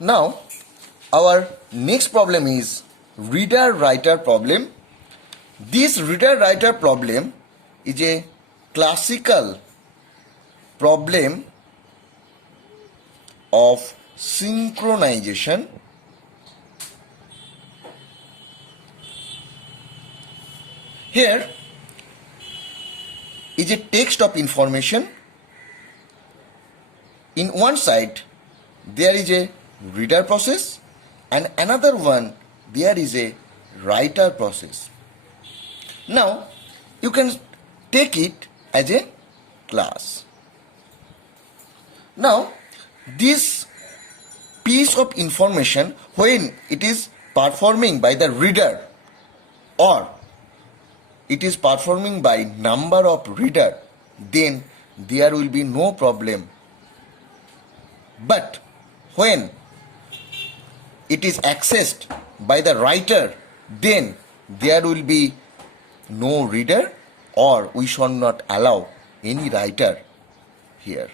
Now, our next problem is reader-writer problem. This reader-writer problem is a classical problem of synchronization. Here is a text of information. In one side there is a reader process and another one there is a writer process. Now you can take it as a class. Now this piece of information, when it is performing by the reader or it is performing by number of reader, then there will be no problem. But when it is accessed by the writer, then there will be no reader, or we shall not allow any writer here.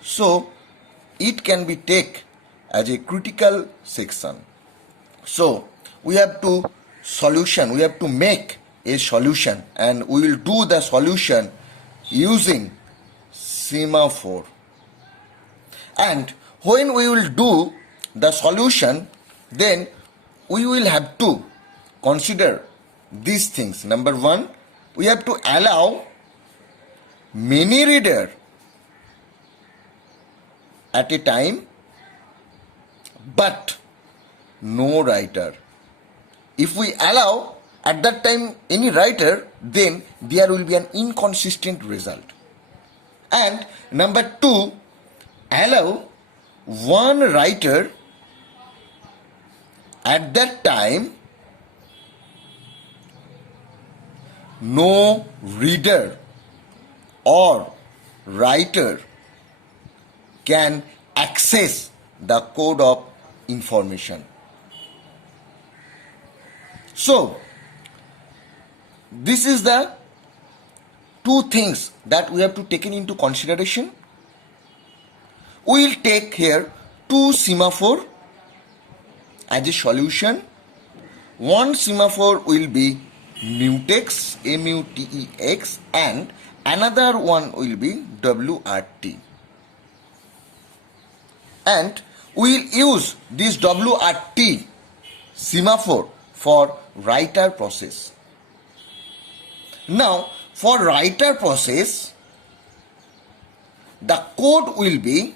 So it can be taken as a critical section. So we have to make a solution, and we will do the solution using semaphore. And when we will do the solution, then we will have to consider these things. Number one, we have to allow many reader at a time, but no writer. If we allow at that time any writer, then there will be an inconsistent result. And number two, allow one writer at that time, no reader or writer can access the code of information. So this is the two things that we have to take into consideration. We will take here two semaphore as a solution. One semaphore will be mutex, mutex, and another one will be WRT. And we will use this WRT semaphore for writer process. Now for writer process, the code will be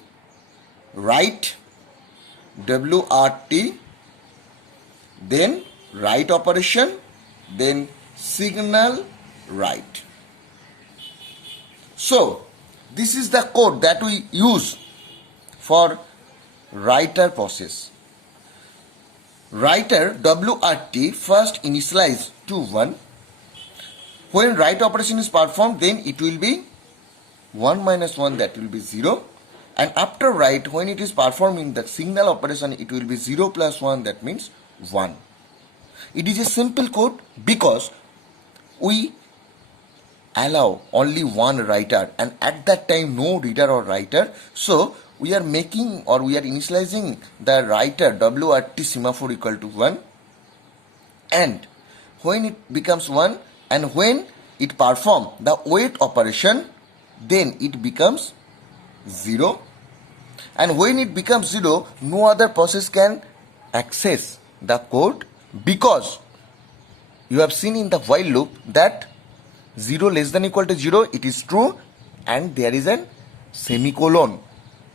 write WRT, then write operation, then signal write. So this is the code that we use for writer process. Writer WRT first initialize to 1. When write operation is performed, then it will be 1 minus 1, that will be 0. And after write, when it is performing the signal operation, it will be 0 plus 1, that means 1. It is a simple code because we allow only one writer and at that time no reader or writer. So we are making, or we are initializing the writer WRT semaphore equal to 1, and when it becomes 1 and when it performs the wait operation, then it becomes 0, and when it becomes 0, no other process can access the code, because you have seen in the while loop that 0 less than equal to 0, it is true, and there is a semicolon.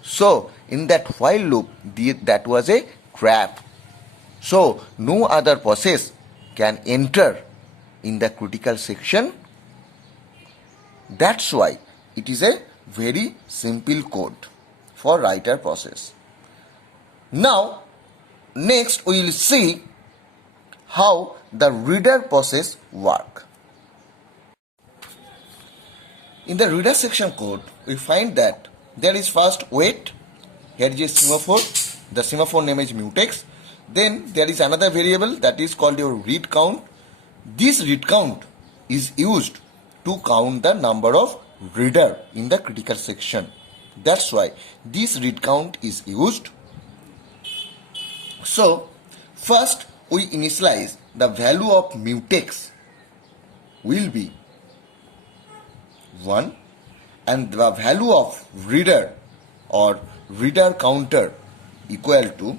So in that while loop, that was a trap. So no other process can enter in the critical section. That's why it is a very simple code for writer process. Now next we will see how the reader process work. In the reader section code, we find that there is first wait. Here is a semaphore. The semaphore name is mutex. Then there is another variable that is called your read count. This read count is used to count the number of reader in the critical section. That's why this read count is used. So first we initialize the value of mutex will be 1 and the value of reader or reader counter equal to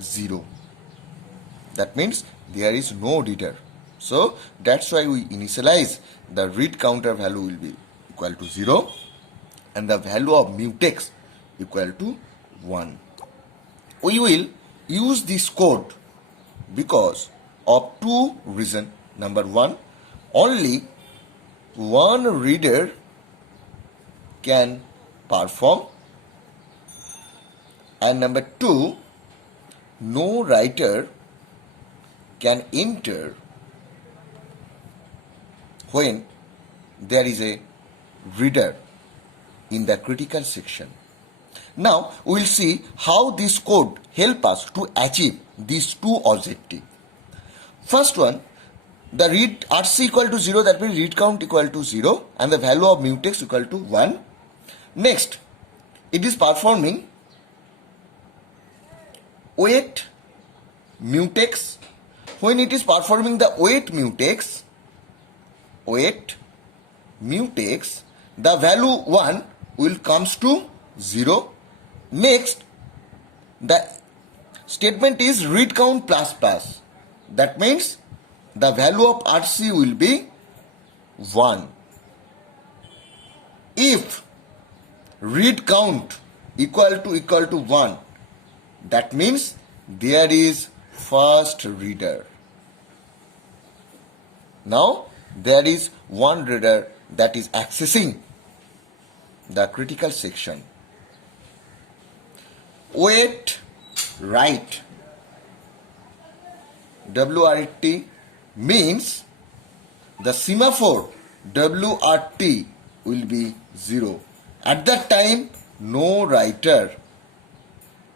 0. That means there is no reader. So that's why we initialize the read counter value will be equal to 0 and the value of mutex equal to 1. We will use this code because of two reasons. Number one, only one reader can perform, and number two, no writer can enter when there is a reader in the critical section. Now we will see how this code help us to achieve these two objectives. First one, the read RC equal to 0, that means read count equal to 0 and the value of mutex equal to 1. Next, it is performing wait mutex. When it is performing the wait mutex, the value 1 will comes to 0. Next, the statement is read count plus plus. That means the value of RC will be 1. If read count equal to 1, that means there is first reader. Now there is one reader that is accessing the critical section. Wait write WRT means the semaphore WRT will be 0. At that time, no writer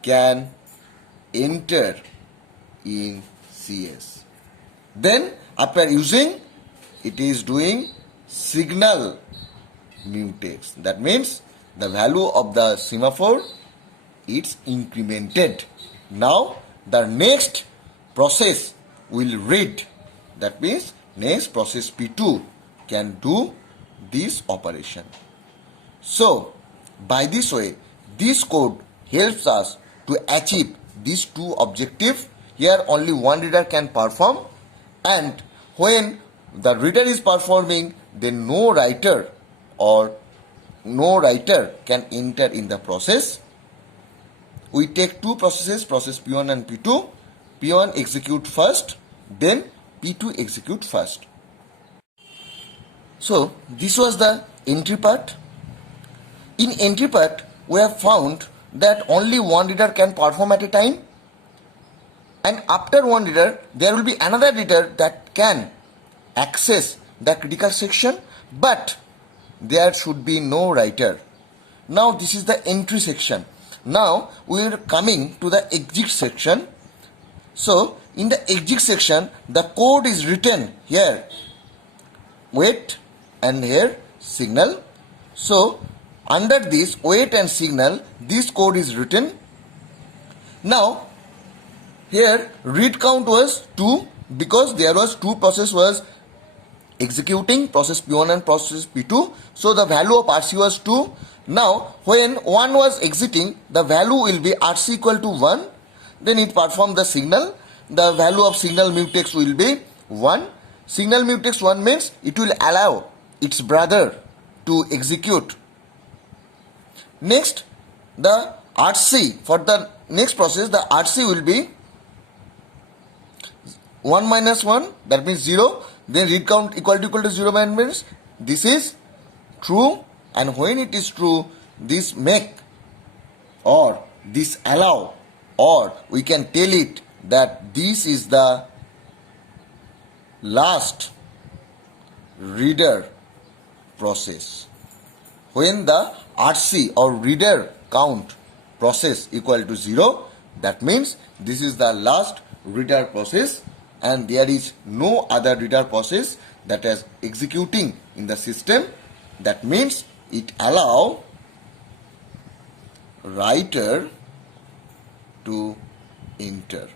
can enter in CS. Then after using, it is doing signal mutex. That means the value of the semaphore is incremented. Now the next process will read. That means next process P2 can do this operation. So by this way, this code helps us to achieve these two objectives. Here only one reader can perform, and when the reader is performing, then no writer can enter in the process. We take two processes, process P1 and P2. P1 execute first, then P2 execute first. So this was the entry part. In entry part, we have found that only one reader can perform at a time, and after one reader, there will be another reader that can access the critical section, but there should be no writer. Now this is the entry section. Now we are coming to the exit section. So in the exit section, the code is written here wait and here signal. So under this wait and signal, this code is written. Now here read count was 2 because there was two process was executing, process P1 and process P2. So the value of RC was 2. Now when one was exiting, the value will be RC equal to 1. Then it performed the signal. The value of signal mutex will be 1. Signal mutex 1 means it will allow its brother to execute. Next, the RC for the next process, the RC will be 1 minus 1, that means 0. Then read count equal to 0 means this is true, and when it is true, this make or this allow, or we can tell it that this is the last reader process. When the RC or reader count process equal to 0, that means this is the last reader process and there is no other reader process that is executing in the system. That means it allow writer to enter.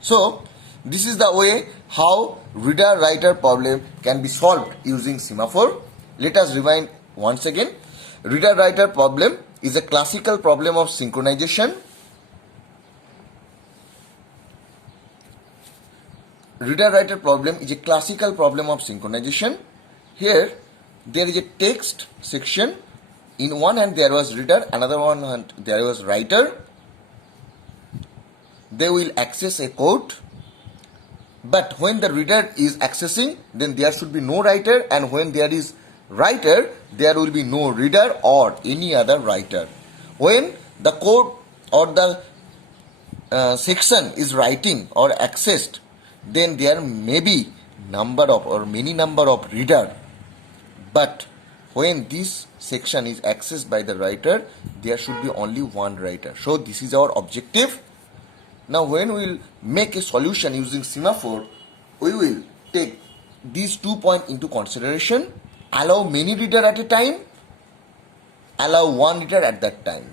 So this is the way how reader-writer problem can be solved using semaphore. Let us rewind once again. Reader-writer problem is a classical problem of synchronization. Reader-writer problem is a classical problem of synchronization. Here there is a text section. In one hand there was reader, another one hand there was writer. They will access a code, but when the reader is accessing, then there should be no writer, and when there is writer, there will be no reader or any other writer. When the code or the section is writing or accessed, then there may be many number of reader, but when this section is accessed by the writer, there should be only one writer. So this is our objective. Now when we will make a solution using semaphore, we will take these 2 points into consideration, allow many reader at a time, allow one reader at that time.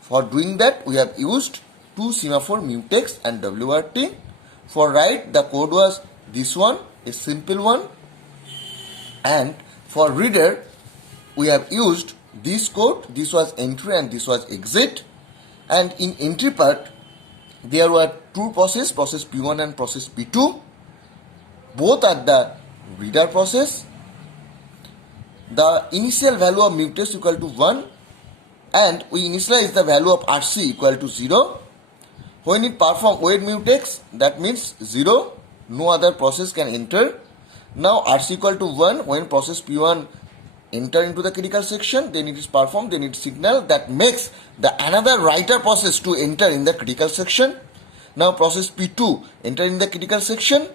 For doing that, we have used two semaphore, mutex and WRT. For write, the code was this one, a simple one, and for reader, we have used this code. This was entry and this was exit, and in entry part, there were two process P1 and process P2. Both are the reader process. The initial value of mutex equal to 1, and we initialize the value of RC equal to 0. When it perform wait mutex, that means 0, no other process can enter. Now RC equal to 1, when process P1 enter into the critical section, then it is performed, then it signal that makes the another writer process to enter in the critical section. Now process P2 enter in the critical section.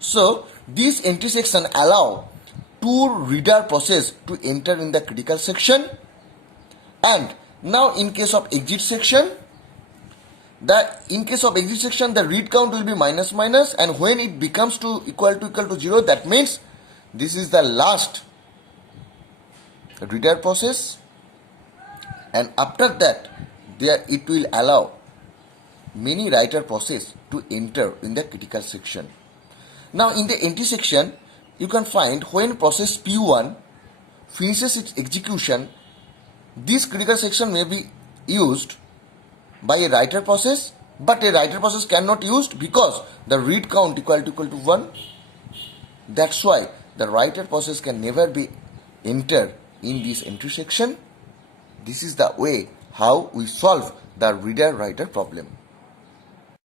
So this entry section allow two reader process to enter in the critical section. And now in case of exit section, the read count will be minus, and when it becomes equal to 0, that means this is the last reader process, and after that it will allow many writer process to enter in the critical section. Now in the entry section, you can find when process P1 finishes its execution, this critical section may be used by a writer process, but a writer process cannot be used because the read count equal to 1. That's why the writer process can never be entered in this entry section. This is the way how we solve the reader-writer problem.